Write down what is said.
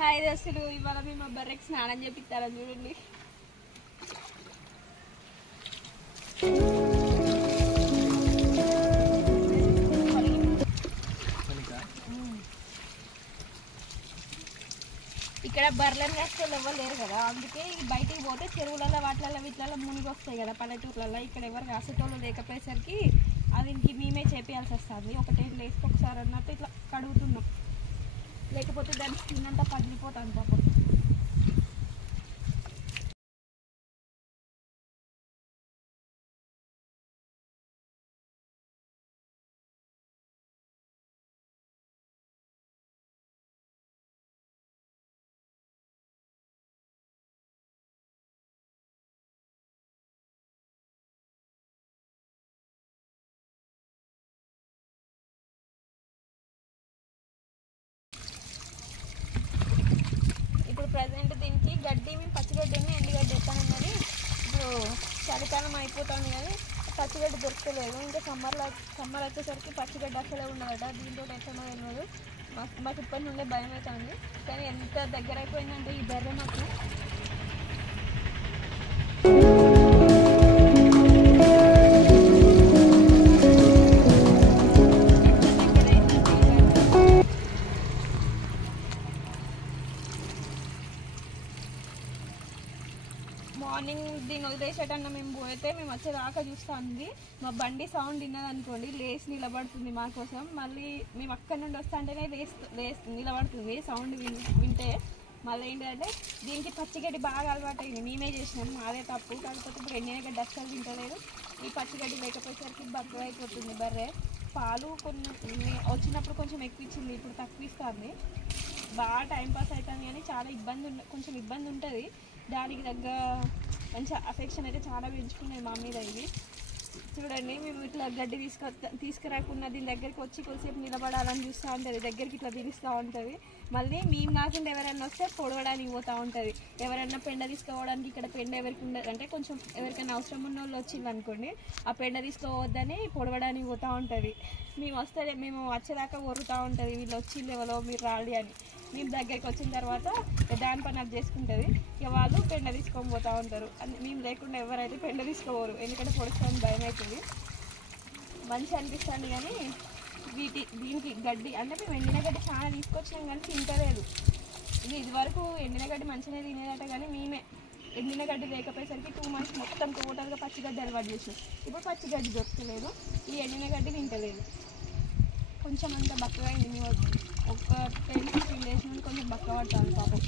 Hi దోస్తులు, ఇవాళ మేము బర్రెకి స్నానం చేపిస్తారని చూడండి. ఇక్కడ బర్రెలను వేసుకోవాలి ఎవరు లేరు కదా, అందుకే బయటికి పోతే చెరువులలో వాటిలలో వీటిలలో మునిగి వస్తాయి కదా పల్లెటూర్లలో. ఇక్కడ ఎవరు కాసేటోళ్ళు లేకపోయేసరికి అది మేమే చేపియాల్సి వస్తుంది. ఒకటే లేసుకు ఒకసారి అన్నట్టు ఇట్లా కడుగుతున్నాం, లేకపోతే దాని స్కిన్ అంతా పగిలిపోతుంది అప్పుడు. ప్రజెంట్ దీనికి గడ్డి మేము పచ్చిగడ్డిని ఎండుగడ్డి ఎత్తానన్నది. ఇప్పుడు చలికాలం అయిపోతుంది కానీ పచ్చిగడ్డి దొరకలేదు. ఇంకా సమ్మర్ వచ్చేసరికి పచ్చిగడ్డి అసలే ఉండదట. దీంతో ఎట్లనో తెలియదు. మాకు ఇప్పటి నుండే భయం అవుతుంది. కానీ ఎంత దగ్గర అయిపోయిందంటే ఈ బర్రె మాకు మార్నింగ్ దీన్ని వదిలేసేటన్నా మేము పోతే మేము వచ్చేదాకా చూస్తుంది. మా బండి సౌండ్ విన్నదనుకోండి లేచి నిలబడుతుంది మా కోసం. మళ్ళీ మేము అక్కడి నుండి వస్తా అంటేనే లేచి నిలబడుతుంది సౌండ్ వింటే. మళ్ళీ ఏంటంటే దీనికి పచ్చిగడ్డి బాగా అలవాటు అయింది. మేమే చేసినాం, అదే తప్పు. కాకపోతే ఇప్పుడు ఎండిన గడ్డి అస్సలు తింటలేదు. ఈ పచ్చిగడ్డి లేకపోయేసరికి బక్కగా అయిపోతుంది బర్రె. పాలు కొన్ని వచ్చినప్పుడు కొంచెం ఎక్కువ ఇచ్చింది, ఇప్పుడు తక్కువ ఇస్తుంది. బాగా టైంపాస్ అవుతుంది కానీ చాలా కొంచెం ఇబ్బంది ఉంటుంది. దానికి తగ్గ మంచి అఫెక్షన్ అయితే చాలా పెంచుకున్నాయి మా మీద. ఇవి చూడండి, మేము ఇట్లా గడ్డి తీసుకురాకుండా దీని దగ్గరికి వచ్చి కొద్దిసేపు నిలబడాలని చూస్తూ ఉంటుంది. దగ్గరికి ఇట్లా పిలుస్తూ ఉంటుంది. మళ్ళీ మేము కాకుండా ఎవరైనా వస్తే పొడవడానికి పోతూ ఉంటుంది. ఎవరైనా పెండ తీసుకోవడానికి ఇక్కడ పెండ ఎవరికి ఉండదు అంటే కొంచెం ఎవరికైనా అవసరం ఉన్న వాళ్ళు వచ్చింది అనుకోండి, ఆ పెండ తీసుకోవద్దని పొడవడానికి పోతూ ఉంటుంది. మేము వచ్చేదాకా కొరుతూ ఉంటుంది, వీళ్ళు వచ్చింది ఎవరో మీరు రాలి అని. మేము దగ్గరికి వచ్చిన తర్వాత దాని పని అది చేసుకుంటుంది. ఇక వాళ్ళు పెండ తీసుకొని పోతూ ఉంటారు. మేము లేకుండా ఎవరైతే పెండ తీసుకోవరు, ఎందుకంటే పొడుస్తానికి భయం అవుతుంది. మంచి అనిపిస్తుంది కానీ దీనికి గడ్డి అంటే మేము ఎండిన గడ్డి చాలా తీసుకొచ్చినాం కానీ తింటలేదు. ఇది వరకు ఎండిన గడ్డి మంచిగా తినేదట కానీ మేమే ఎండిన గడ్డి లేకపోయేసరికి 2 months మొత్తం టోటల్గా పచ్చిగడ్డి అలవాటు చేసినాం. ఇప్పుడు పచ్చిగడ్డి దొరకలేదు, ఈ ఎండిన గడ్డి తింటలేదు. కొంచెం అంత బక్కగా అయింది. మేము ఒక 10-15 days నుండి కొంచెం బక్క పడుతుంది పాపం.